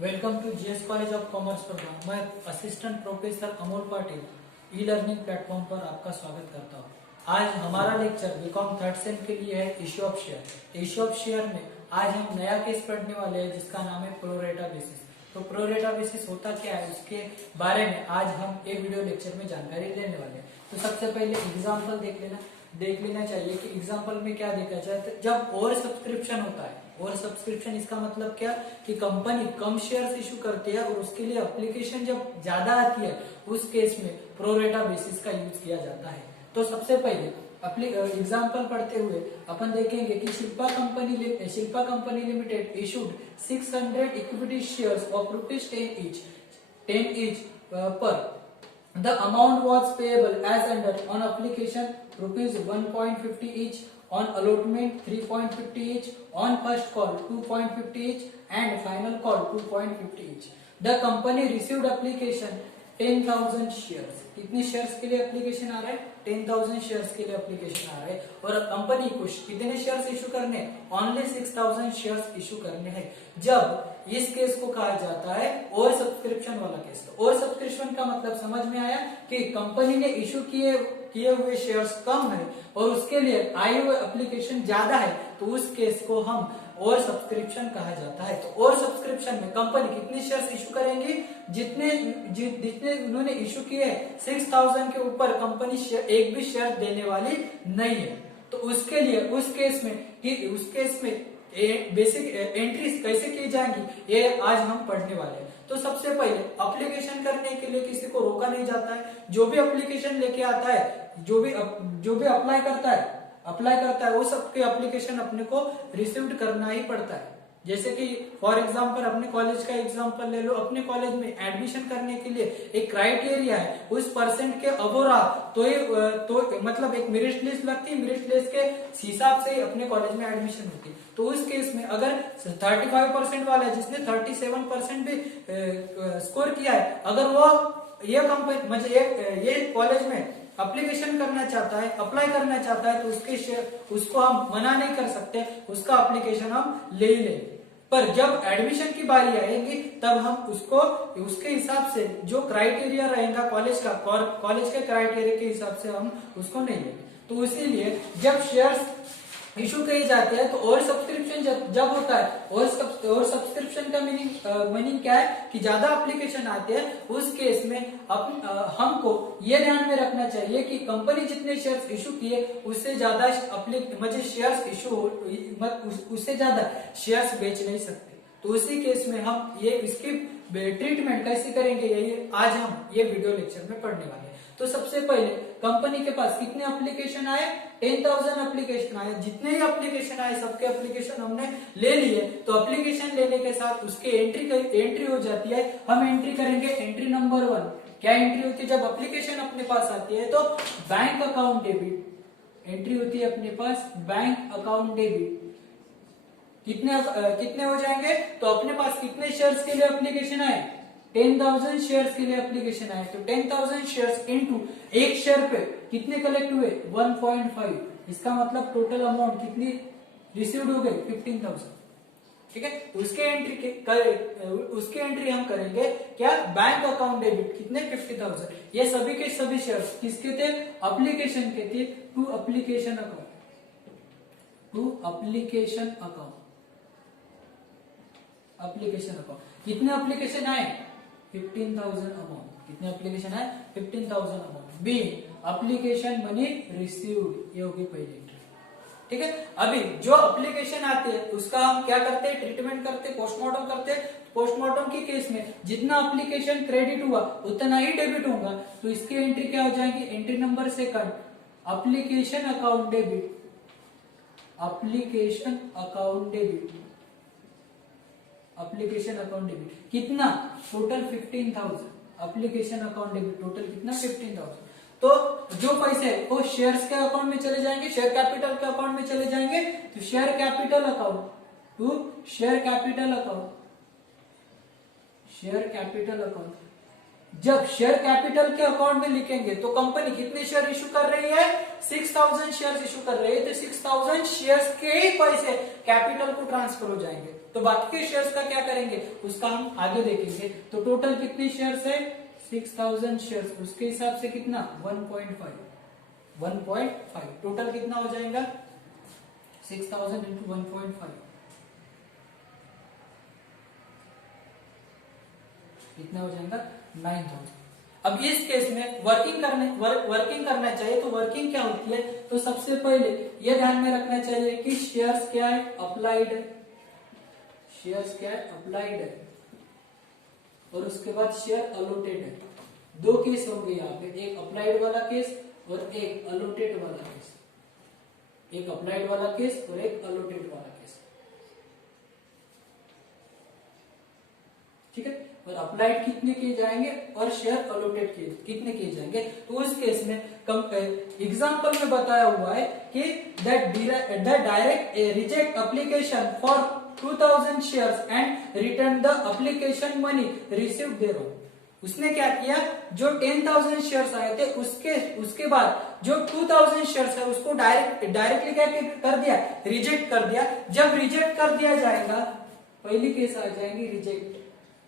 Welcome to GS college of commerce program. मैं assistant professor Amol Patil e learning platform पर आपका स्वागत करता हूं। आज हमारा लेक्चर बीकॉम थर्ड सेम के लिए है issue of share. Issue of share में आज हम नया केस पढ़ने वाले हैं जिसका नाम है प्रोरेटा बेसिस। तो प्रोरेटा बेसिस होता क्या है उसके बारे में आज हम एक वीडियो लेक्चर में जानकारी लेने वाले हैं। तो सबसे पहले एग्जाम्पल देख लेना चाहिए कि एग्जाम्पल में क्या देखा जाए। तो जब ओवर सब्सक्रिप्शन होता है, ओवर सब्सक्रिप्शन इसका मतलब क्या कि कंपनी कम शेयर्स इशू करती है और उसके लिए एप्लीकेशन जब ज्यादा आती है उस केस में प्रोरेटा बेसिस का यूज किया जाता है। तो सबसे पहले एग्जाम्पल पढ़ते हुए अपन देखेंगे कि Shilpa company limited issued 600 equity shares of ₹10 each पर the amount was payable as under on application ₹1.50 each, on allotment 3.50 each, on first call 2.50 each and final call 2.50 each. The company received application 10,000 shares. कितनी shares के लिए application आ रहा है? 10,000 shares के लिए application आ रहा है और कंपनी को कितने शेयर्स इशू करने? ओनली 6,000 शेयर्स इशू करने हैं। जब इस केस को कहा जाता है ओवर सब्सक्रिप्शन वाला केस। तो ओवर सब्सक्रिप्शन का मतलब समझ में आया कि कंपनी ने इशू किए हुए शेयर्स कम है और उसके लिए आए हुए एप्लीकेशन ज्यादा है, तो उस केस को हम ओवर सब्सक्रिप्शन कहा जाता है। तो ओवर सब्सक्रिप्शन में कंपनी कितने शेयर्स इशू करेंगी? जितने उन्होंने इशू किए 6,000 के ऊपर कंपनी एक भी शेयर देने वाली नहीं है। तो उसके लिए उस केस में बेसिक एंट्रीज कैसे की जाएंगी ये आज हम पढ़ने वाले हैं। तो सबसे पहले एप्लीकेशन करने के लिए किसी को रोका नहीं जाता है। जो भी एप्लीकेशन लेके आता है, जो भी अप्लाई करता है वो सबके एप्लीकेशन अपने को रिसीव करना ही पड़ता है। जैसे कि फॉर एग्जांपल अपने कॉलेज का एग्जांपल ले लो। अपने कॉलेज में एडमिशन करने के लिए एक क्राइटेरिया है, उस परसेंट के अबो रहा तो मतलब एक मेरिट लिस्ट लगती है, मेरिट लिस्ट के हिसाब से ही अपने कॉलेज में एडमिशन होती है। तो उस केस में अगर 35% वाला है जिसने 37% भी स्कोर किया है, अगर वो ये कंपनी मतलब ये कॉलेज में एप्लीकेशन करना चाहता है, अप्लाई करना चाहता है, तो उसको हम मना नहीं कर सकते, उसका एप्लीकेशन हम ले ही लेंगे। पर जब एडमिशन की बारी आएगी तब हम उसको उसके हिसाब से जो क्राइटेरिया रहेगा कॉलेज के क्राइटेरिया के हिसाब से हम उसको नहीं लेंगे। तो इसीलिए जब शेयर्स इशू किए जाते हैं तो ओवर सब्सक्रिप्शन जब होता है, ओवर सब्सक्रिप्शन का मीनिंग क्या है कि ज्यादा एप्लीकेशन आते हैं। उस केस में हमको ये ध्यान में रखना चाहिए कि कंपनी जितने शेयर्स इशू किए उससे ज्यादा शेयर्स इशू उससे ज्यादा शेयर्स बेच नहीं सकते। तो उसी केस में हम इसकी ट्रीटमेंट कैसे करेंगे यही आज हम ये वीडियो लेक्चर में पढ़ने वाले हैं। तो सबसे पहले कंपनी के पास कितने एप्लीकेशन आए? 10,000 एप्लीकेशन आए। जितने ही एप्लीकेशन आए सबके एप्लीकेशन हमने ले लिए। तो एप्लीकेशन लेने के साथ उसकी एंट्री हो जाती है। हम एंट्री करेंगे एंट्री नंबर 1। क्या एंट्री होती है? जब एप्लीकेशन अपने पास आती है तो बैंक अकाउंट डेबिट एंट्री होती है अपने पास, बैंक अकाउंट डेबिट। कितने हो जाएंगे? तो अपने पास कितने शेयर्स के लिए एप्लीकेशन आए? 10,000 शेयर्स के लिए एप्लीकेशन आए। तो 10,000 शेयर्स इनटू एक शेयर पे कितने कलेक्ट हुए? 1.5। इसका मतलब टोटल अमाउंट कितनी रिसीव्ड हो गई? 15,000। ठीक है, उसके एंट्री हम करेंगे क्या? बैंक अकाउंट डेबिट कितने? 50,000। ये सभी के सभी शेयर्स किसके थे? एप्लीकेशन के थे। टू एप्लीकेशन अकाउंट कितने एप्लीकेशन आए? 15,000 अमाउंट। कितने एप्लीकेशन आए? 15,000 amount. Be application money received, ये होगी पहली एंट्री। ठीक है, अभी जो एप्लीकेशन आते हैं उसका हम क्या करते हैं? ट्रीटमेंट करते, पोस्टमार्टम करते। पोस्टमार्टम के केस में जितना एप्लीकेशन क्रेडिट हुआ उतना ही डेबिट होगा। तो इसकी एंट्री क्या हो जाएगी? Entry number 2 application account debit. कितना? Total 15,000। Application account debit total कितना? 15,000। तो जो पैसे वो शेयर्स के अकाउंट में चले जाएंगे, शेयर कैपिटल के अकाउंट में चले जाएंगे। तो शेयर कैपिटल अकाउंट जब शेयर कैपिटल के अकाउंट में लिखेंगे तो कंपनी कितने शेयर इशू कर रही है? 6,000 शेयर इशू कर रही है। तो 6,000 शेयर्स के ही पैसे कैपिटल को ट्रांसफर हो जाएंगे। तो बाकी के शेयर्स का क्या करेंगे उसका हम आगे देखेंगे। तो टोटल कितने शेयर्स है 6000 शेयर्स, उसके हिसाब से कितना 1.5 टोटल कितना हो जाएगा 6000 इंटू 1.5 कितना हो जाएगा 9000। अब इस केस में वर्किंग करना चाहिए तो वर्किंग क्या होती है, तो सबसे पहले यह ध्यान में रखना चाहिए कि शेयर्स क्या है अप्लाइड है, शेयर्स क्या है अप्लाइड है, और उसके बाद शेयर अलोटेड है। दो केस होंगे यहाँ पे, एक अप्लाइड वाला केस और एक अलोटेड वाला केस, एक अप्लाइड वाला केस और एक अलोटेड वाला केस, ठीक है। और अप्लाइड कितने किए जाएंगे और शेयर अलोटेड कितने किए जाएंगे, तो उस केस में एग्जांपल में बताया हुआ है कि the direct reject application for 2000 shares and return the application money received there. उसने क्या किया, जो 10,000 शेयर्स आए थे उसके बाद जो 2000 शेयर्स है उसको डायरेक्टली क्या कर दिया, रिजेक्ट कर दिया। जब रिजेक्ट कर दिया जाएगा पहली केस आ जाएंगी रिजेक्ट,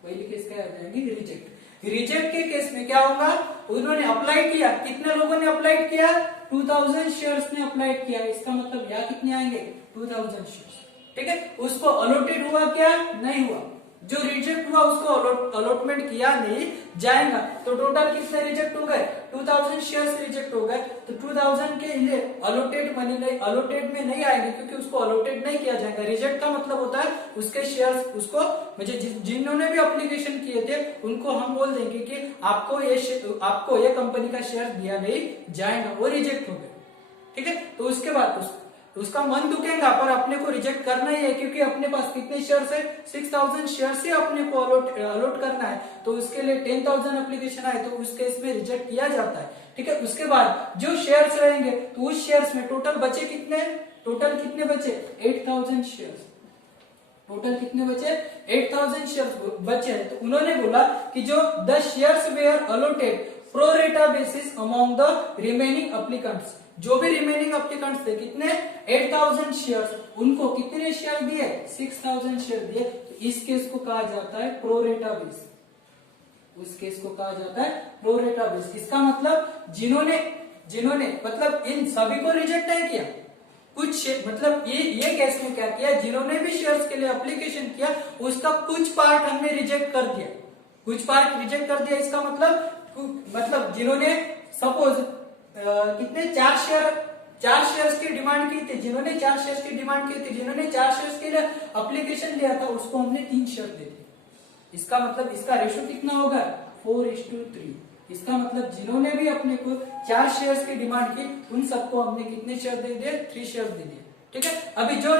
पहली केस क्या आ जाएगी रिजेक्ट। रिजेक्ट के केस में क्या होगा, उन्होंने अप्लाई किया, कितने लोगों ने अप्लाई किया 2000 शेयर्स ने अप्लाई किया, इसका मतलब यहाँ कितने आएंगे 2000 शेयर्स, ठीक है। उसको अलॉटेड हुआ क्या, नहीं हुआ। जो रिजेक्ट हुआ उसको अलॉटमेंट किया नहीं जाएगा। तो टोटल कितने रिजेक्ट हो गए 2000 शेयर्स रिजेक्ट हो गए। तो 2000 के लिए अलॉटेड मनी नहीं, अलॉटेड में नहीं आएंगे क्योंकि उसको अलॉटेड नहीं किया जाएगा। रिजेक्ट का मतलब होता है उसके शेयर्स उसको मुझे जिन्होंने भी एप्लीकेशन किए थे उनको हम बोल देंगे कि आपको ये कंपनी का शेयर दिया नहीं जाएगा, वो रिजेक्ट हो गए, ठीक है। तो उसके बाद उसका मन दुखेगा पर अपने को रिजेक्ट करना ही है क्योंकि अपने पास कितने शेयर्स है 6000 शेयर्स ही अपने को अलॉट करना है। तो उसके लिए 10,000 एप्लीकेशन आए तो उस केस में रिजेक्ट किया जाता है, ठीक है। उसके बाद जो शेयर्स रहेंगे तो उस शेयर्स में टोटल बचे कितने, टोटल कितने बचे 8000 शेयर्स, टोटल कितने बचे 8000 शेयर्स बचे। तो उन्होंने बोला कि जो the shares where allotted pro रेटा basis among the remaining applicants, जो भी रिमेनिंग एप्लीकेंट्स थे कितने 8000 शेयर्स, उनको कितने शेयर दिए 6000 शेयर दिए। तो इस केस को कहा जाता है प्रोरेटा बेस, उस केस को कहा जाता है प्रोरेटा बेस। इसका मतलब जिन्होंने मतलब इन सभी को रिजेक्ट नहीं किया, कुछ मतलब ये केस में क्या किया, जिन्होंने भी शेयर्स के लिए एप्लीकेशन किया उसका कुछ पार्ट हमने रिजेक्ट कर दिया, कुछ पार्ट रिजेक्ट कर दिया। इसका मतलब जिन्होंने सपोज कितने 4 शेयर्स की डिमांड की थी, जिन्होंने 4 शेयर्स की डिमांड की थी, जिन्होंने 4 शेयर्स के लिए एप्लीकेशन दिया था उसको हमने 3 शेयर दे दिए। इसका मतलब इसका रेशो कितना होगा 4:3। इसका मतलब जिन्होंने भी अपने को 4 शेयर्स की डिमांड की उन सबको हमने कितने शेयर दे दिए 3 शेयर दे दिए, ठीक है। अभी जो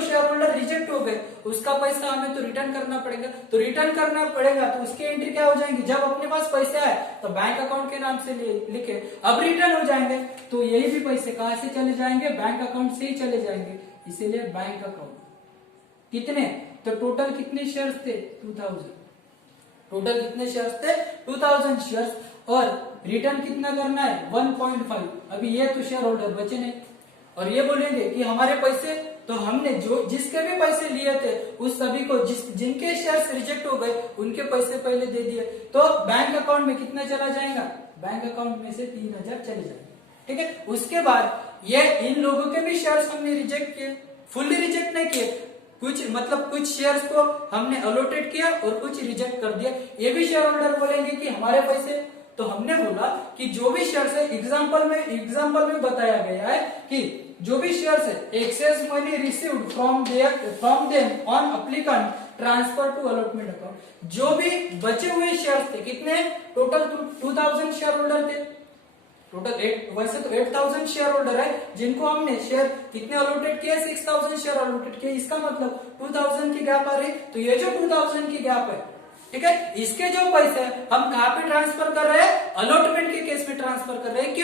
शेयर होल्डर रिजेक्ट हो गए उसका पैसा हमें तो रिटर्न करना पड़ेगा, तो रिटर्न करना पड़ेगा तो उसकी एंट्री क्या हो जाएंगी, जब अपने पास पैसे आए तो बैंक अकाउंट के नाम से लिखे, अब रिटर्न हो जाएंगे तो यही भी पैसे कहां से चले जाएंगे, बैंक अकाउंट से ही चले जाएंगे, इसीलिए बैंक अकाउंट। कितने, तो टोटल कितने शेयर्स थे 2000, टोटल कितने शेयर्स थे 2000 शेयर्स, और रिटर्न कितना करना है 1.5। अभी ये तो शेयर होल्डर बचे नहीं, और ये बोलेंगे कि हमारे पैसे तो हमने जिसके भी पैसे लिए थे उस सभी को जिनके शेयर्स रिजेक्ट हो गए उनके पैसे पहले दे दिए, तो बैंक अकाउंट में कितना चला जाएगा, बैंक अकाउंट में से 3000 चले जाएंगे, ठीक है। उसके बाद ये इन लोगों के भी शेयर्स हमने रिजेक्ट किए, फुल्ली रिजेक्ट नहीं किए, कुछ शेयर्स को हमने अलॉटेड किया और कुछ रिजेक्ट कर दिया। ये भी शेयर होल्डर बोलेंगे कि हमारे पैसे, तो हमने बोला कि जो भी शेयर्स है एग्जांपल में बताया गया है कि जो भी शेयर्स है excess money received from them on applicant transfer to allotment account, जो भी बचे हुए शेयर्स थे कितने टोटल 2000 शेयर होल्डर थे, टोटल वैसे तो 8000 शेयर होल्डर है जिनको हमने शेयर कितने अलॉटेड किया 6000 शेयर अलॉटेड किया। इसका मतलब 2000 की गैप आ रही, तो ये जो 2000 की गैप है, ठीक है, इसके जो पैसे हम कहां पे ट्रांसफर कर रहे हैं, अलॉटमेंट के केस में ट्रांसफर कर रहे हैं।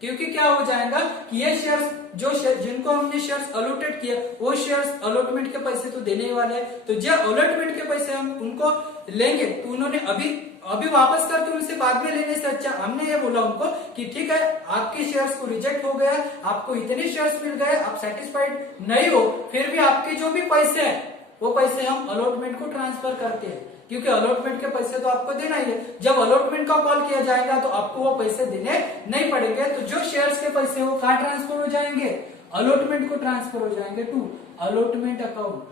क्योंकि क्या हो जाएगा कि ये शेयर्स जिनको हमने शेयर्स अलॉटेड किया वो शेयर्स अलॉटमेंट के पैसे तो देने वाले हैं, तो जो अलॉटमेंट के पैसे हम उनको लेंगे तो उन्होंने अभी वापस करके उनसे बाद में लेने से अच्छा हमने ये बोला उनको कि ठीक है आपके शेयर्स को रिजेक्ट हो गया, आपको इतने शेयर्स मिल गए, आप सेटिस्फाइड नहीं हो, फिर भी आपके जो भी पैसे हैं वो पैसे हम अलॉटमेंट को ट्रांसफर करते हैं, क्योंकि अलॉटमेंट के पैसे तो आपको देना ही है। जब अलॉटमेंट का कॉल किया जाएगा तो आपको वो पैसे देने नहीं पड़ेंगे। तो जो शेयर्स के पैसे वो कहाँ ट्रांसफर हो जाएंगे, अलॉटमेंट को ट्रांसफर हो जाएंगे टू अलॉटमेंट अकाउंट।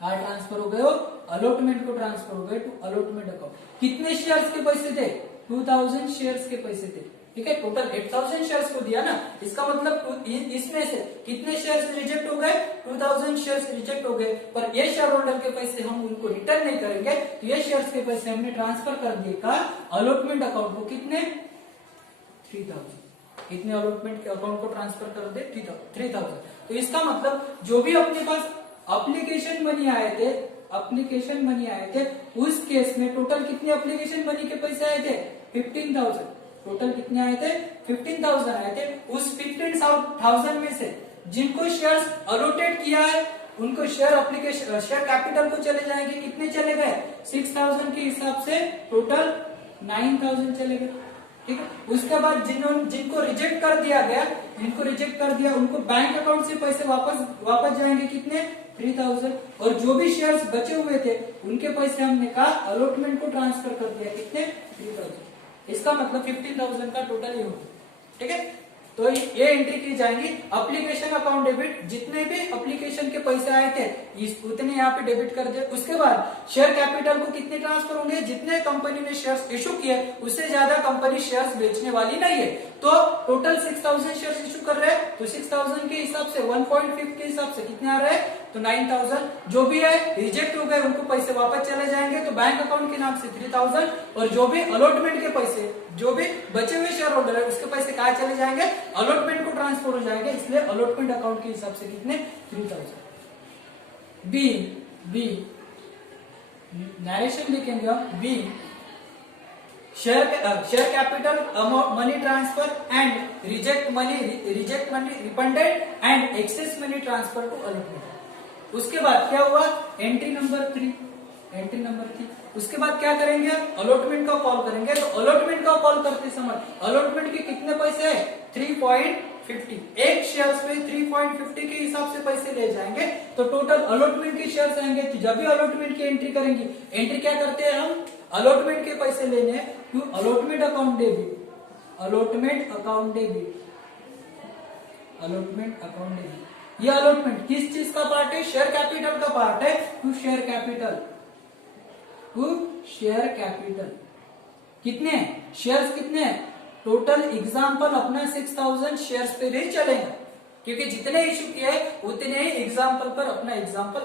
कहाँ ट्रांसफर हो गए हो, अलॉटमेंट को ट्रांसफर हो गए टू अलॉटमेंट अकाउंट। कितने शेयर्स के पैसे थे, 2000 शेयर्स के पैसे थे, ठीक है। टोटल 8000 शेयर्स को दिया ना, इसका मतलब इसमें से कितने शेयर्स रिजेक्ट हो गए, 2000 शेयर्स रिजेक्ट हो गए। पर ये शेयर होल्डर के पैसे हम उनको रिटर्न नहीं करेंगे, तो ये शेयर्स के पैसे हमने ट्रांसफर कर दिए का अलॉटमेंट अकाउंट को। कितने, 3000। कितने अलॉटमेंट के अकाउंट को ट्रांसफर कर दे, 3000। तो इसका मतलब जो भी अपने पास एप्लीकेशन मनी आए थे, उस केस में टोटल कितने एप्लीकेशन मनी के पैसे आए थे, 15,000। टोटल कितने आए थे, 15,000 आए थे। उस 15,000 में से जिनको शेयर्स अलॉटेड किया है उनको शेयर कैपिटल को चले जाएंगे, कितने चले गए, 6,000 के हिसाब से टोटल 9,000 चले गए, ठीक है। उसके बाद जिनको रिजेक्ट कर दिया उनको बैंक अकाउंट से पैसे वापस जाएंगे, कितने, 3,000। और जो भी शेयर्स बचे हुए थे उनके पैसे हमने कहा अलॉटमेंट को ट्रांसफर कर दिया, कितने, 3,000। इसका मतलब 15,000 का टोटल ये होगा, ठीक है। तो ये एंट्री की जाएंगी। एप्लीकेशन अकाउंट डेबिट, जितने भी एप्लीकेशन के पैसे आए थे उतने यहाँ पे डेबिट कर दिए। उसके बाद शेयर कैपिटल को कितने ट्रांसफर होंगे, जितने कंपनी ने शेयर्स इशू किए उससे ज्यादा कंपनी शेयर्स बेचने वाली नहीं है। तो टोटल 6,000 शेयर्स इशू कर रहे हैं, तो 6,000 के हिसाब से 1.5 के हिसाब से कितने आ रहे हैं, तो 9,000। जो भी है रिजेक्ट हो गए उनको पैसे वापस चले जाएंगे, तो बैंक अकाउंट के नाम से 3,000। और जो भी अलॉटमेंट के पैसे, जो भी बचे हुए शेयर होल्डर है उसके पैसे कहाँ चले जाएंगे, अलॉटमेंट को ट्रांसफर हो जाएंगे, इसलिए अलॉटमेंट अकाउंट के हिसाब से कितने, 3,000। बी नरेशन लिखेंगे हम, be share capital money transfer and reject money refunded and excess money transfer to allotment. उसके बाद क्या हुआ, एंट्री नंबर 3। उसके बाद क्या करेंगे, अलॉटमेंट का कॉल करेंगे। तो अलॉटमेंट का कॉल करते समय अलॉटमेंट के कितने पैसे है, 3.50। एक शेयर्स पे 3.50 के हिसाब से पैसे ले जाएंगे, तो टोटल अलॉटमेंट के शेयर्स आएंगे। तो जब भी अलॉटमेंट की एंट्री करेंगे, एंट्री क्या करते हैं हम, अलॉटमेंट के पैसे लेने टू अलॉटमेंट अकाउंट डेबिट, ये अलॉटमेंट किस चीज का पार्ट है, शेयर कैपिटल का पार्ट है, टू शेयर कैपिटल। कितने शेयर्स, कितने टोटल, एग्जाम्पल अपना 6,000 शेयर्स पे नहीं चलेगा, क्योंकि जितने इशू किए उतने ही एग्जाम्पल पर अपना एग्जाम्पल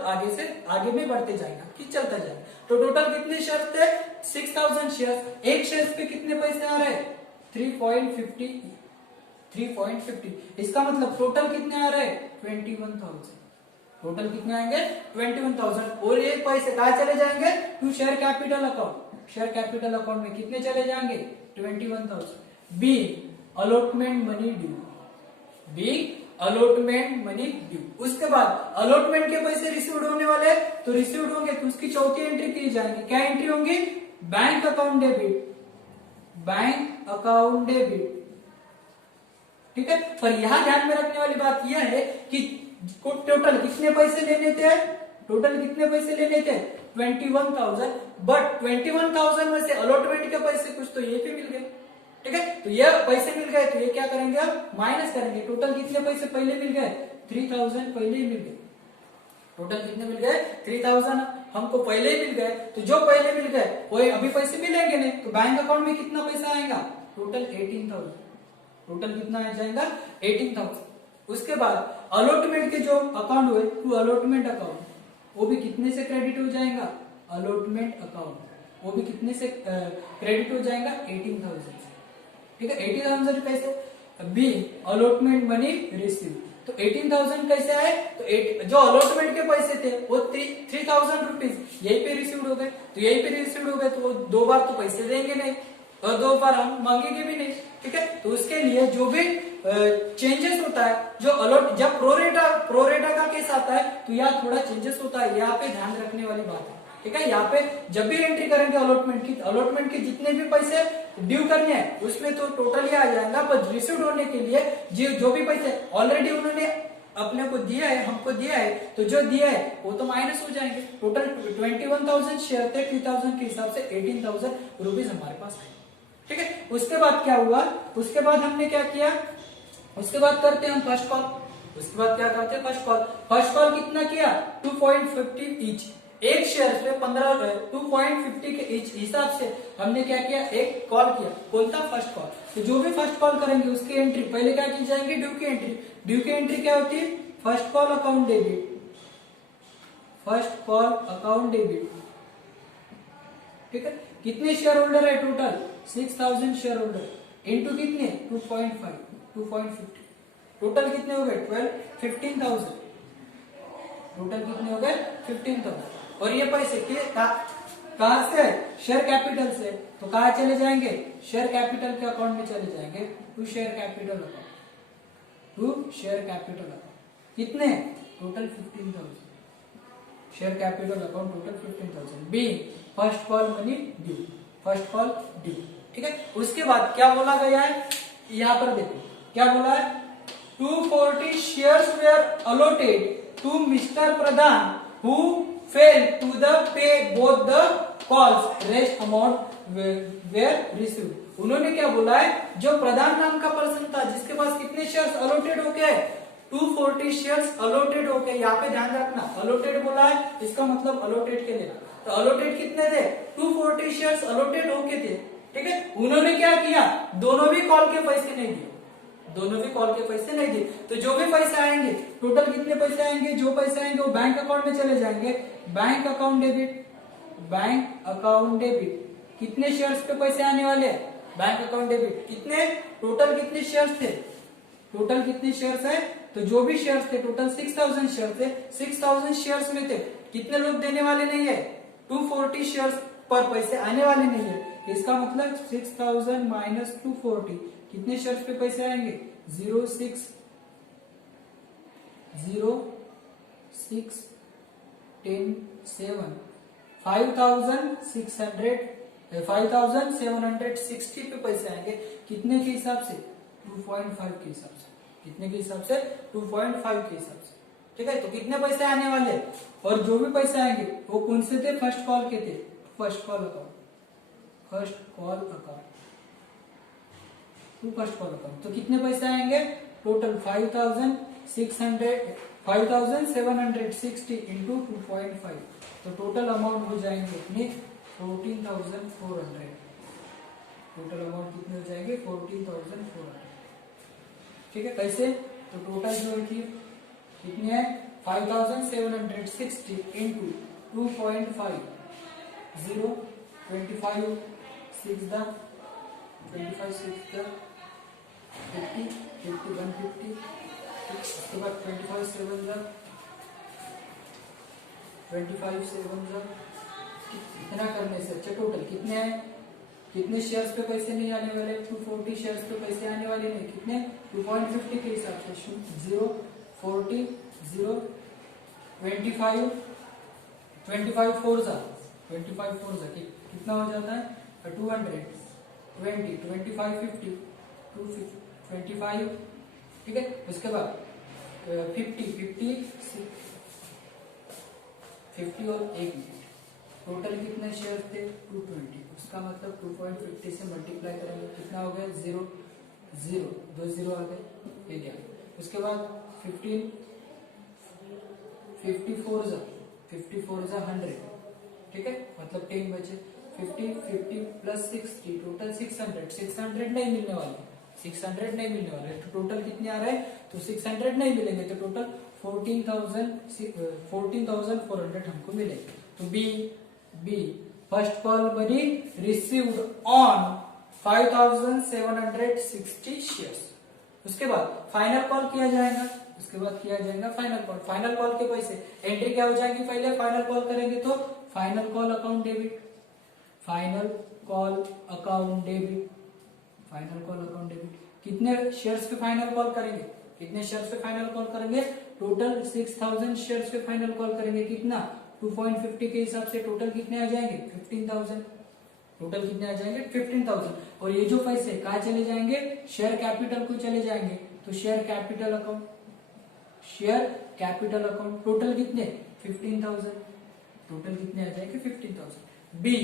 आगे में बढ़ते जाएगा, कि चलता जाएगा। तो टोटल कितने शेयर्स थे, 6,000 शेयर्स। एक शेयर्स पे कितने पैसे आ रहे, 3.50। इसका मतलब टोटल कितने आ रहे, 21,000। टोटल कितने आएंगे, 21,000। और ये पैसे कहाँ चले जाएंगे, to share capital account. Share capital account में कितने चले जाएंगे, 21,000। Be allotment money due. उसके बाद अलॉटमेंट के पैसे रिसीव्ड होने वाले, तो रिसीव्ड होंगे तो उसकी चौथी एंट्री की जाएगी। क्या एंट्री होंगी, बैंक अकाउंट डेबिट, ठीक है। पर यहां ध्यान में रखने वाली बात यह है कि टोटल कितने पैसे लेने थे, 21,000। बट 21,000 में से अलॉटमेंट के पैसे कुछ तो ये भी मिल गए, ठीक है। तो ये पैसे मिल गए, तो ये क्या करेंगे, अब माइनस करेंगे। टोटल कितने पैसे पहले मिल गए, 3,000 पहले ही मिल गए। टोटल कितने मिल गए, 3,000 हमको पहले ही मिल गए। तो जो पहले मिल गए वो अभी पैसे मिलेंगे नहीं, तो बैंक अकाउंट में कितना पैसा आएगा, टोटल 18,000। टोटल कितना आ जाएगा, 18,000। उसके बाद अलॉटमेंट के जो अकाउंट हुए, टू अलॉटमेंट अकाउंट, वो भी कितने से क्रेडिट हो जाएगा, अलॉटमेंट अकाउंट, वो भी कितने से क्रेडिट हो जाएगा, 18,000 से, ठीक है। 18,000 कैसे, बी अलॉटमेंट मनी रिसीव। तो 18,000 कैसे आए, तो जो अलॉटमेंट के पैसे थे वो 3,000 रुपीज यही पे रिसीव्ड हो गए। तो यही पे रिसीव्ड हो गए तो वो 2 बार तो पैसे देंगे नहीं, और 2 बार हम मांगेंगे भी नहीं, ठीक है। तो उसके लिए जो भी चेंजेस होता है, जो जब प्रोरेटा का केस आता है तो यहाँ थोड़ा चेंजेस होता है, यहाँ पे ध्यान रखने वाली बात है, ठीक है। यहाँ पे जब भी एंट्री करेंगे अलॉटमेंट के जितने भी पैसे ड्यू करने हैं उसमें तो टोटल ही आ जाएगा, पर रिसीव्ड होने के लिए जो भी पैसे ऑलरेडी उन्होंने अपने को दिया है, हमको दिया है, तो जो दिया है वो तो माइनस हो जाएंगे। टोटल 21,000 शेयर थे, 2,000 के हिसाब से 18,000 रुपीज हमारे पास है। ठीक है, उसके बाद क्या हुआ, उसके बाद हमने क्या किया, उसके बाद करते हैं हम फर्स्ट कॉल। उसके बाद क्या करते हैं फर्स्ट कॉल। फर्स्ट कॉल कितना किया, 2.50 ईच, एक शेयर पे 2.50 के ईच हिसाब से हमने क्या किया, एक कॉल किया। कौन था, फर्स्ट कॉल। तो जो भी फर्स्ट कॉल करेंगे उसकी एंट्री पहले क्या की जाएंगे, ड्यू की एंट्री। ड्यू की एंट्री क्या होती है, first call account debit, first call account debit. ठीक है, कितने शेयर होल्डर है टोटल, 6,000 शेयर होल्डर, इनटू कितने 2.50, टोटल कितने हो गए 15,000, टोटल कितने हो गए 15,000। और ये पैसे कहां से, शेयर कैपिटल से, तो कहां चले जाएंगे, शेयर कैपिटल के अकाउंट में चले जाएंगे, to share capital account, to share capital account. कितने, total 15,000, share capital account total 15,000। B first call money due, first call due. ठीक है, उसके बाद क्या बोला गया है, यहां पर देखो क्या बोला है, 240 shares were allotted to Mr. Pradhan who failed to pay both the calls. Rest amount were received. उन्होंने क्या बोला है, जो प्रधान नाम का पर्सन था जिसके पास कितने शेयर्स अलॉटेड हो गए, 240 शेयर्स अलॉटेड हो गए। यहाँ पे ध्यान रखना, अलॉटेड बोला है इसका मतलब अलॉटेड के लेना, तो अलॉटेड कितने थे, 240 शेयर्स अलॉटेड होके थे। ठीक है, उन्होंने क्या किया, दोनों भी कॉल के पैसे नहीं दिए, दोनों भी कॉल के पैसे नहीं दिए। तो जो भी पैसे आएंगे, टोटल कितने पैसे आएंगे, जो पैसे आएंगे वो बैंक अकाउंट में चले जाएंगे, bank account debit, bank account debit. कितने शेयर्स पे पैसे आने वाले हैं, बैंक अकाउंट डेबिट, कितने, टोटल कितने शेयर्स थे, टोटल कितने शेयर्स है, तो जो भी शेयर्स थे टोटल 6,000 शेयर थे, 6,000 शेयर्स में थे, कितने लोग देने वाले नहीं है, 240 शेयर्स पर पैसे आने वाले नहीं है। इसका मतलब 6,000 माइनस 240, कितने शेयर्स पे पैसे आएंगे, 0.6 10 7 5,760 पे पैसे आएंगे, कितने के हिसाब से, 2.5 के हिसाब से, कितने के हिसाब से, 2.5 के हिसाब से। ठीक है, तो कितने पैसे आने वाले, और जो भी पैसे आएंगे वो कौन से थे, फर्स्ट कॉल के थे, first call account, first call account, to first call account. तो कितने पैसे आएंगे, टोटल 5,760 इंटू 2.5, तो टोटल अमाउंट हो जाएंगे अपनी 14,400, टोटल अमाउंट कितने हो जाएंगे 14,400। ठीक है, कैसे, तो टोटल जो है कितने है, 5,760 इंटू 2.5, 0 25 6 द 25 6 द 50 51 50, उसके बाद 25 7 द 25 7 द, इतना करने से अच्छा टोटल कितने हैं, कितने शेयर्स पे पैसे नहीं आने वाले, 240 शेयर्स पे पैसे आने वाले नहीं, कितने 2.50 के हिसाब से 0 40 0 25 25 4 जा कितना हो जाता है, 200 20 25 50 225। ठीक है, उसके बाद 50 और 1 मिनट, टोटल कितने शेयर थे 220, उसका मतलब 2.50 से मल्टीप्लाई करेंगे, कितना हो गया 0 0 2 0 आ गए, ये क्या, उसके बाद 54 जा 100। ठीक है, मतलब 10 बचे, 50 प्लस 60 टोटल 600 नहीं मिलने वाले, 600 नहीं मिलने वाले, तो टोटल कितने आ रहे हैं, तो 600 नहीं मिलेंगे, तो टोटल 14,400 हमको मिलेंगे। तो be first call money received on 5,760 shares. उसके बाद फाइनल कॉल किया जाएगा, फाइनल कॉल के पैसे एंट्री क्या हो जाएगी, पहले फाइनल कॉल करेंगे तो फाइनल कॉल अकाउंट डेबिट, कितने शेयर्स पे फाइनल कॉल करेंगे, टोटल 6,000 शेयर्स पे फाइनल कॉल करेंगे, कितना 2.50 के हिसाब से टोटल कितने आ जाएंगे 15,000, टोटल कितने आ जाएंगे 15,000। और ये जो पैसे कहाँ चले जाएंगे, शेयर कैपिटल को चले जाएंगे, तो share capital account share capital account total कितने 15,000, टोटल कितने आ जाएंगे 15,000। बी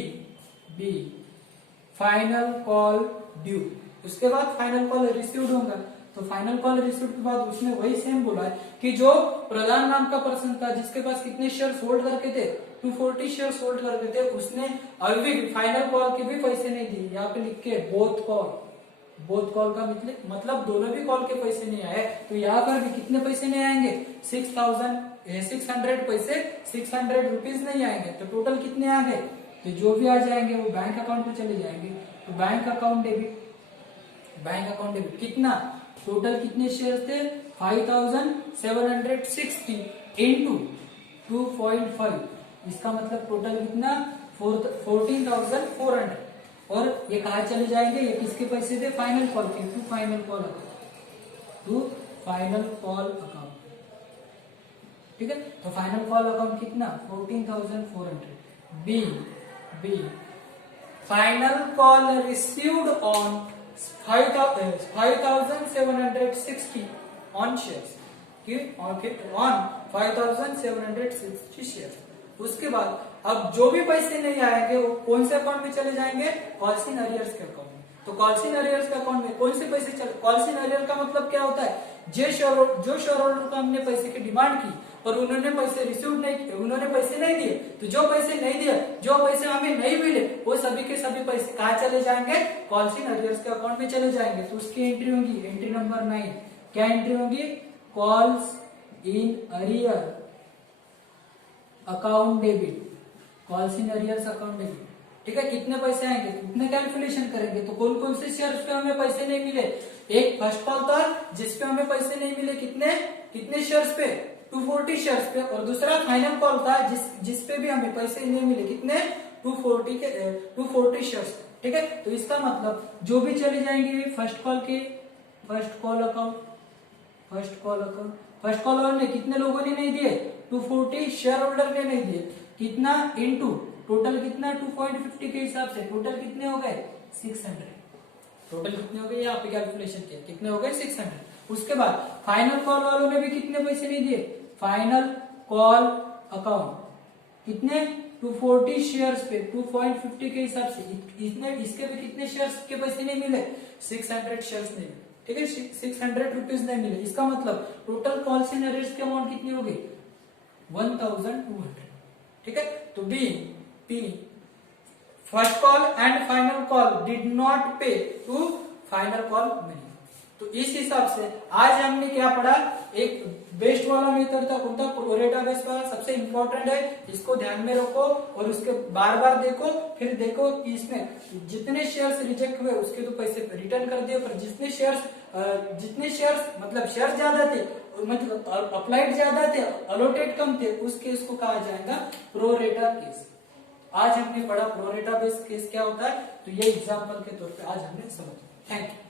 फाइनल कॉल ड्यू, उसके बाद फाइनल कॉल रिसीव्ड होगा, तो फाइनल कॉल रिसीव्ड के बाद उसने वही सेम बोला है कि जो प्रधान नाम का पर्सन था जिसके पास कितने शेयर होल्ड करके थे 240 शेयर होल्ड करके थे, उसने अभी फाइनल कॉल के भी पैसे नहीं दिए। यहाँ पे लिख के बोथ कॉल का मतलब दोनों भी कॉल के पैसे नहीं आए, तो यहाँ पर भी कितने पैसे नहीं आएंगे 600 पैसे 600 रुपीज नहीं आएंगे, तो टोटल कितने आ गए, तो जो भी आ जाएंगे वो बैंक अकाउंट में चले जाएंगे। तो बैंक अकाउंट डेबिट कितना, टोटल कितने शेयर थे 5,760 इंटू 2.5, इसका मतलब टोटल कितना 14,400, और ये कहा चले जाएंगे, ये किसके पैसे थे फाइनल कॉल के, टू फाइनल कॉल अकाउंट, ठीक है। तो फाइनल कॉल अकाउंट कितना 14,400। Be final call received on 5,760 on shares, on 5,760 shares. उसके बाद अब जो भी पैसे नहीं आएंगे वो कौन से अकाउंट में चले जाएंगे, कॉल्स इन अरियर्स के अकाउंट में। तो कॉल्स इन अरियर्स के अकाउंट में कौन से पैसे चले, कॉल्स इन अरियर का मतलब क्या होता है, जो शेयर होल्डर को हमने पैसे की डिमांड की और उन्होंने पैसे रिसीव नहीं किए, उन्होंने पैसे नहीं दिए, तो जो पैसे नहीं दिए, जो पैसे हमें नहीं मिले, वो सभी के सभी पैसे कहाँ चले जाएंगे, कॉल्स इन अरियर्स के अकाउंट में चले जाएंगे। तो उसकी एंट्री होगी एंट्री नंबर 9, क्या एंट्री होगी, calls in arrear account debit, calls in arrears account debit, ठीक है। कितने पैसे आएंगे, कितने कैलकुलेशन करेंगे, तो कौन कौन से शेयर्स पे हमें पैसे नहीं मिले, एक फर्स्ट कॉल था जिसपे हमें पैसे नहीं मिले, कितने शेयर्स पे 240 शेयर्स पे, और दूसरा फाइनल कॉल था जिसपे भी हमें पैसे नहीं मिले, कितने 240 शेयर्स, ठीक है। तो इसका मतलब जो भी चले जाएंगे फर्स्ट कॉल ने कितने लोगों ने नहीं दिए, 240 शेयर होल्डर ने नहीं दिए, कितना इनटू टोटल कितना 2.50 के हिसाब से टोटल कितने हो गए 600, टोटल कितने हो गए, यहाँ पे कैलकुलेशन किया कितने हो गए 600। उसके बाद फाइनल कॉल वालों ने भी कितने पैसे नहीं दिए, फाइनल कॉल अकाउंट कितने 240 शेयर्स पे 2.50 के हिसाब से, इसके भी कितने शेयर्स के पैसे नहीं मिले 600 शेयर्स नहीं मिले, ठीक है, 600 रुपीज नहीं मिले। इसका मतलब टोटल कॉल्स इन अरियर्स की अमाउंट कितनी हो गई 1,200, ठीक है। तो be first call and final call did not pay to final call money. तो इस हिसाब से आज हमने क्या पढ़ा, एक बेस्ट वाला मेथड था कौन था, प्रोरेटा बेस वाला, सबसे इंपॉर्टेंट है, इसको ध्यान में रखो और उसके बार बार देखो, फिर देखो कि इसमें जितने शेयर्स रिजेक्ट हुए उसके तो पैसे रिटर्न कर दिए, पर जितने शेयर्स मतलब शेयर ज्यादा थे, मतलब अप्लाइड ज्यादा थे, अलोटेड कम थे, उस केस को कहा जाएगा प्रोरेटा केस। आज हमने पढ़ा प्रोरेटा बेस केस क्या होता है, तो ये एग्जाम्पल के तौर पे आज हमने समझा। Thank you.